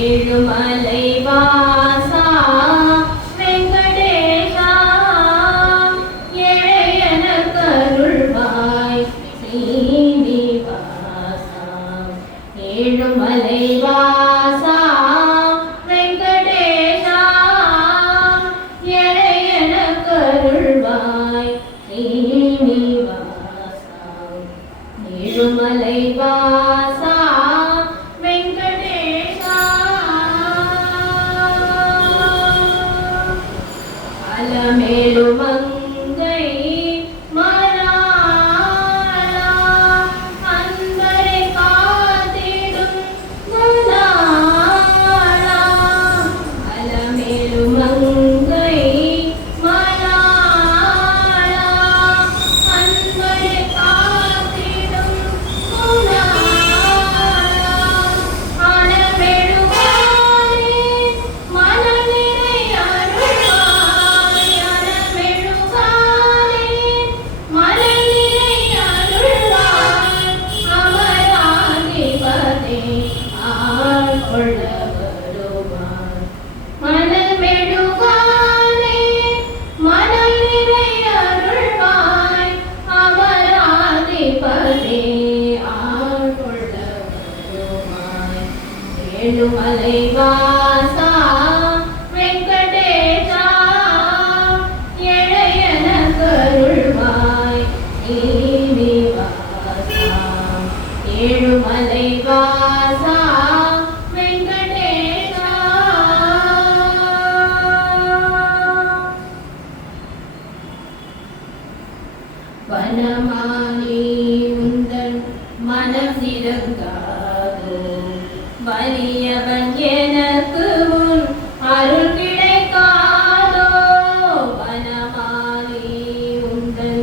ஏழுமலை வாசா வெங்கடேஷா ஏழையன கருள்வாய் ஸ்ரீனிவாசா. ஏழுமலை வாசா வெங்கடேஷா ஏழையன கருள்வாய் ஸ்ரீனிவாசா. ஏழுமலை வாசா மேலுமங்கை மராளா அன்பரை காத்திடும் குணாளா. அலமேலுமங்கை மராளா அன்பரை காத்திடும் குணாளா. அலமெழுகாலே மனம் நிறை அருள்வாய். ஏழுமலை வாசா வெங்கடேஷா ஏழையன கருள்வாய் ஸ்ரீனிவாசா. ஏழுமலை வாசா வெங்கடேஷா. வனமாலி உந்தன் மனசிறங்காதோ வலியவன் எனக்கு உன் அருள் கிடைக்காதோ. வனமாலி உந்தன்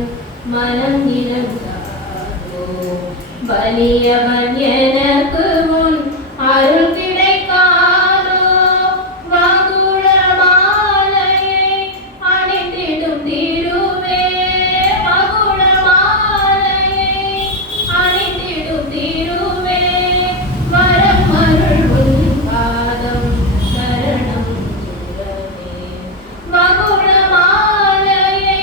மனம் இறங்காதோ வலியவன் எனக்கு உன் அருள் கிடைக்காதோ. வகுள மாலையை அணிந்திடும் திருவே வகுள மாலையை அணிந்திடும் திருவே வரம் அருள் உன் பாதம் சரணம் குருவே. வகுள மாலையை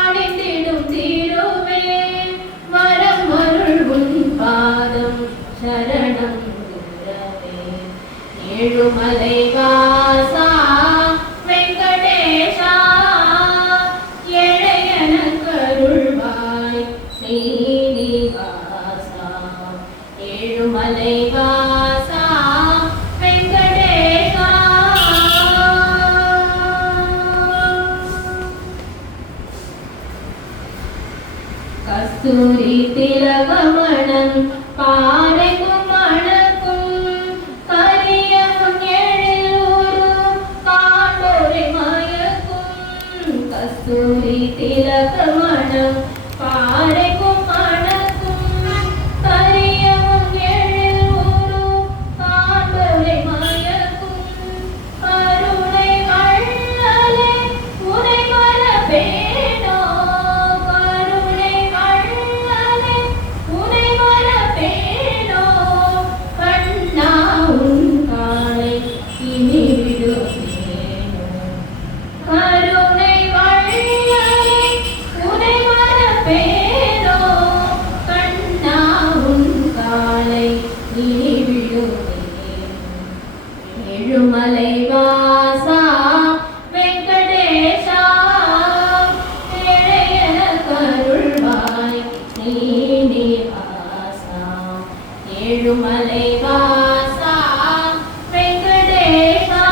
அணிந்திடும் திருவே வரம் அருள் உன் பாதம் சரணம் குருவே. ஏழுமலை வாசா வெங்கடேஷா ஏழையன கருள்வாய் ஸ்ரீனிவாசா. ஏழுமலை வாசா வெங்கடேஷா. கஸ்தூரி திலகமணம் பாறைக்கும் மணக்கும் கரியமும் எழிலூரும் காண்டோரை மயக்கும். கஸ்தூரி திலகமணம் பாறைக்கும் மணக்கும் கரியமும் எழிலூரும் காண்டோரை மயக்கும். கருணை வள்ளலே உனை மறப்பேனோ கருணை வள்ளலே உனை மறப்பேனோ. கண்ணா உன் காலை இனி விடுவேனோ. கருணை வள்ளலே உனை மறப்பேனோ. கண்ணா உன் காலை இனி விடுவேனோ. ஏழுமலை வாசா வெங்கடேஷா ஏழையன கருள்வாய் ஸ்ரீனிவாசா. ஏழுமலை வாசா வெங்கடேஷா.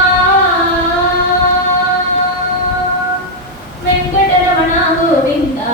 வெங்கடரமண கோவிந்தா